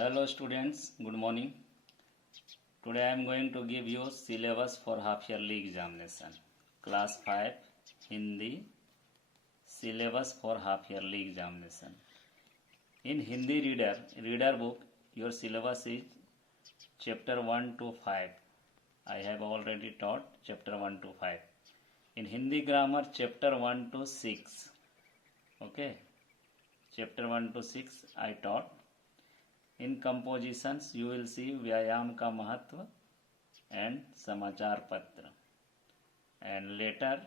Hello students, good morning. Today I am going to give you syllabus for half yearly examination. Class 5 Hindi syllabus for half yearly examination. In Hindi reader book, your syllabus is chapter 1 to 5. I have already taught chapter 1 to 5. In Hindi grammar, chapter 1 to 6. Okay, chapter 1 to 6 I taught. In compositions you will see व्यायाम का महत्व and समाचार पत्र and later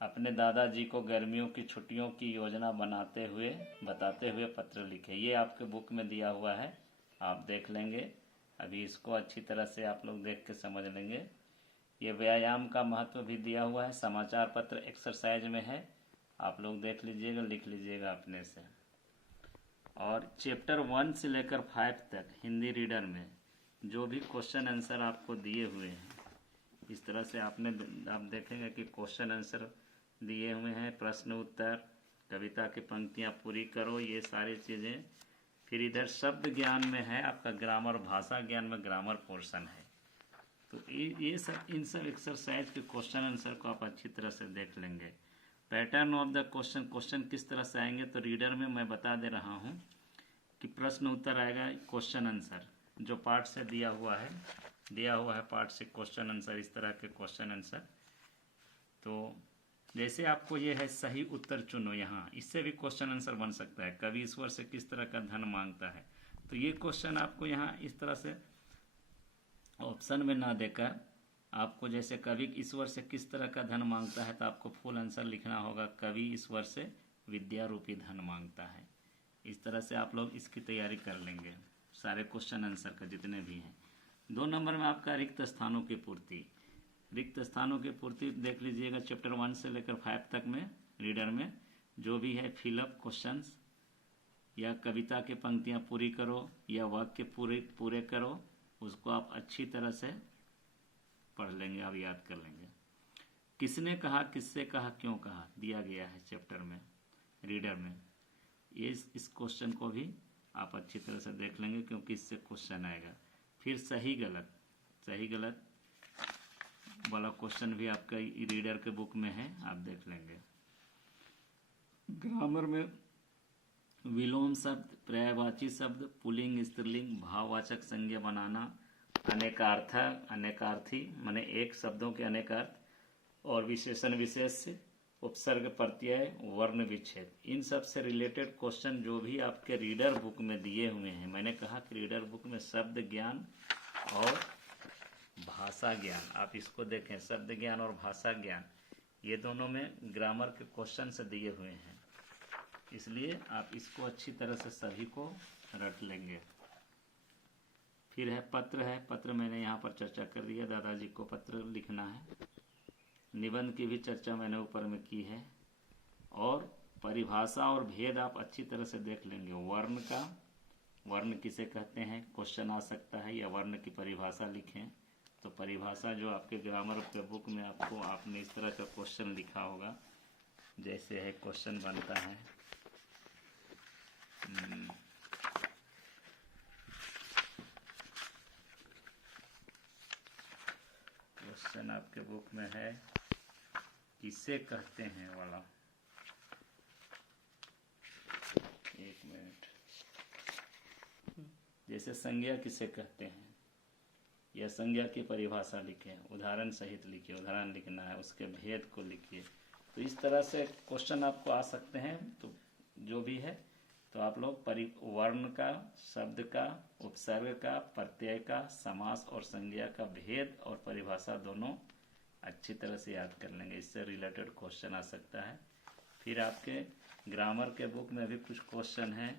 अपने दादाजी को गर्मियों की छुट्टियों की योजना बताते हुए पत्र लिखे। ये आपके बुक में दिया हुआ है, आप देख लेंगे। अभी इसको अच्छी तरह से आप लोग देख के समझ लेंगे। ये व्यायाम का महत्व भी दिया हुआ है, समाचार पत्र एक्सरसाइज में है, आप लोग देख लीजिएगा, लिख लीजिएगा अपने से। और चैप्टर 1 से लेकर 5 तक हिंदी रीडर में जो भी क्वेश्चन आंसर आपको दिए हुए हैं, इस तरह से आप देखेंगे कि क्वेश्चन आंसर दिए हुए हैं, प्रश्न उत्तर, कविता की पंक्तियां पूरी करो, ये सारी चीज़ें। फिर इधर शब्द ज्ञान में है आपका ग्रामर, भाषा ज्ञान में ग्रामर पोर्शन है। तो ये सब इन सब एक्सरसाइज के क्वेश्चन आंसर को आप अच्छी तरह से देख लेंगे। पैटर्न ऑफ द क्वेश्चन किस तरह से आएंगे, तो रीडर में मैं बता दे रहा हूँ कि प्रश्न उत्तर आएगा, क्वेश्चन आंसर जो पार्ट से दिया हुआ है पार्ट से क्वेश्चन आंसर, इस तरह के क्वेश्चन आंसर। तो जैसे आपको ये है सही उत्तर चुनो, यहाँ इससे भी क्वेश्चन आंसर बन सकता है। कवि ईश्वर से किस तरह का धन मांगता है, तो ये क्वेश्चन आपको यहाँ इस तरह से ऑप्शन में ना देकर आपको जैसे कवि ईश्वर से किस तरह का धन मांगता है, तो आपको फुल आंसर लिखना होगा, कवि ईश्वर से विद्या रूपी धन मांगता है। इस तरह से आप लोग इसकी तैयारी कर लेंगे, सारे क्वेश्चन आंसर का जितने भी हैं। 2 नंबर में आपका रिक्त स्थानों की पूर्ति। रिक्त स्थानों की पूर्ति देख लीजिएगा, चैप्टर 1 से लेकर 5 तक में रीडर में जो भी है फिलअप क्वेश्चंस, या कविता की पंक्तियाँ पूरी करो या वाक्य पूरे करो, उसको आप अच्छी तरह से पढ़ लेंगे, आप याद कर लेंगे। किसने कहा, किससे कहा, क्यों कहा, दिया गया है चैप्टर में रीडर में। ये इस क्वेश्चन को भी आप अच्छी तरह से देख लेंगे, क्योंकि इससे क्वेश्चन आएगा। फिर सही गलत वाला क्वेश्चन भी आपका रीडर के बुक में है, आप देख लेंगे। ग्रामर में विलोम शब्द, पर्यायवाची शब्द, पुल्लिंग स्त्रीलिंग, भाववाचक संज्ञा बनाना, अनेकार्थी माने एक शब्दों के अनेक अर्थ, और विशेषण विशेष, उपसर्ग प्रत्यय, वर्ण विच्छेद, इन सब से रिलेटेड क्वेश्चन जो भी आपके रीडर बुक में दिए हुए हैं। मैंने कहा कि रीडर बुक में शब्द ज्ञान और भाषा ज्ञान, आप इसको देखें, शब्द ज्ञान और भाषा ज्ञान ये दोनों में ग्रामर के क्वेश्चन से दिए हुए हैं, इसलिए आप इसको अच्छी तरह से सभी को रट लेंगे। फिर है पत्र मैंने यहाँ पर चर्चा कर दिया, दादाजी को पत्र लिखना है। निबंध की भी चर्चा मैंने ऊपर में की है। और परिभाषा और भेद आप अच्छी तरह से देख लेंगे। वर्ण किसे कहते हैं, क्वेश्चन आ सकता है, या वर्ण की परिभाषा लिखें। तो परिभाषा जो आपके ग्रामर के बुक में आपने इस तरह का क्वेश्चन लिखा होगा, जैसे है क्वेश्चन बनता है, क्वेश्चन आपके बुक में है किसे कहते हैं वाला, एक मिनट, जैसे संज्ञा किसे कहते हैं, या संज्ञा की परिभाषा लिखें, उदाहरण सहित लिखिए, उदाहरण लिखना है, उसके भेद को लिखिए। तो इस तरह से क्वेश्चन आपको आ सकते हैं। तो जो भी है, तो आप लोग वर्ण का, शब्द का, उपसर्ग का, प्रत्यय का, समास और संज्ञा का भेद और परिभाषा दोनों अच्छी तरह से याद कर लेंगे, इससे रिलेटेड क्वेश्चन आ सकता है। फिर आपके ग्रामर के बुक में भी कुछ क्वेश्चन हैं,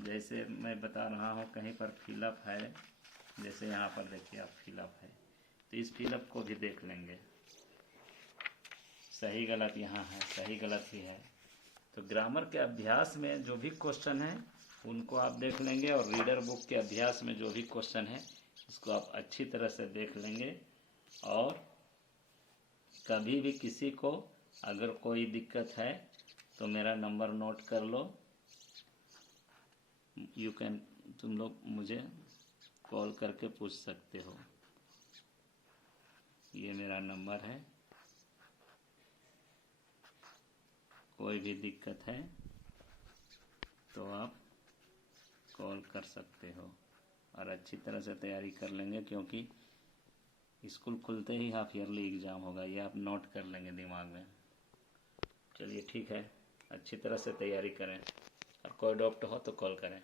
जैसे मैं बता रहा हूँ, कहीं पर फिलअप है, जैसे यहाँ पर देखिए आप फिलअप है, तो इस फिलअप को भी देख लेंगे। सही गलत यहाँ है, सही गलत ही है। तो ग्रामर के अभ्यास में जो भी क्वेश्चन है उनको आप देख लेंगे, और रीडर बुक के अभ्यास में जो भी क्वेश्चन है उसको आप अच्छी तरह से देख लेंगे। और कभी भी किसी को अगर कोई दिक्कत है तो मेरा नंबर नोट कर लो, तुम लोग मुझे कॉल करके पूछ सकते हो। ये मेरा नंबर है, कोई भी दिक्कत है तो आप कॉल कर सकते हो। और अच्छी तरह से तैयारी कर लेंगे, क्योंकि स्कूल खुलते ही हाफ ईयरली एग्ज़ाम होगा, ये आप नोट कर लेंगे दिमाग में। चलिए ठीक है, अच्छी तरह से तैयारी करें और कोई डाउट हो तो कॉल करें।